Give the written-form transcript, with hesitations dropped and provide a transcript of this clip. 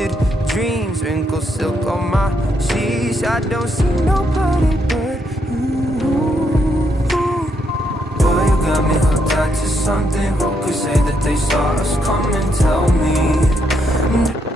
lucid dreams, wrinkle silk on my sheets. I don't see nobody but you. Boy, you got me hooked on to something. Who could say that they saw us coming? Tell me.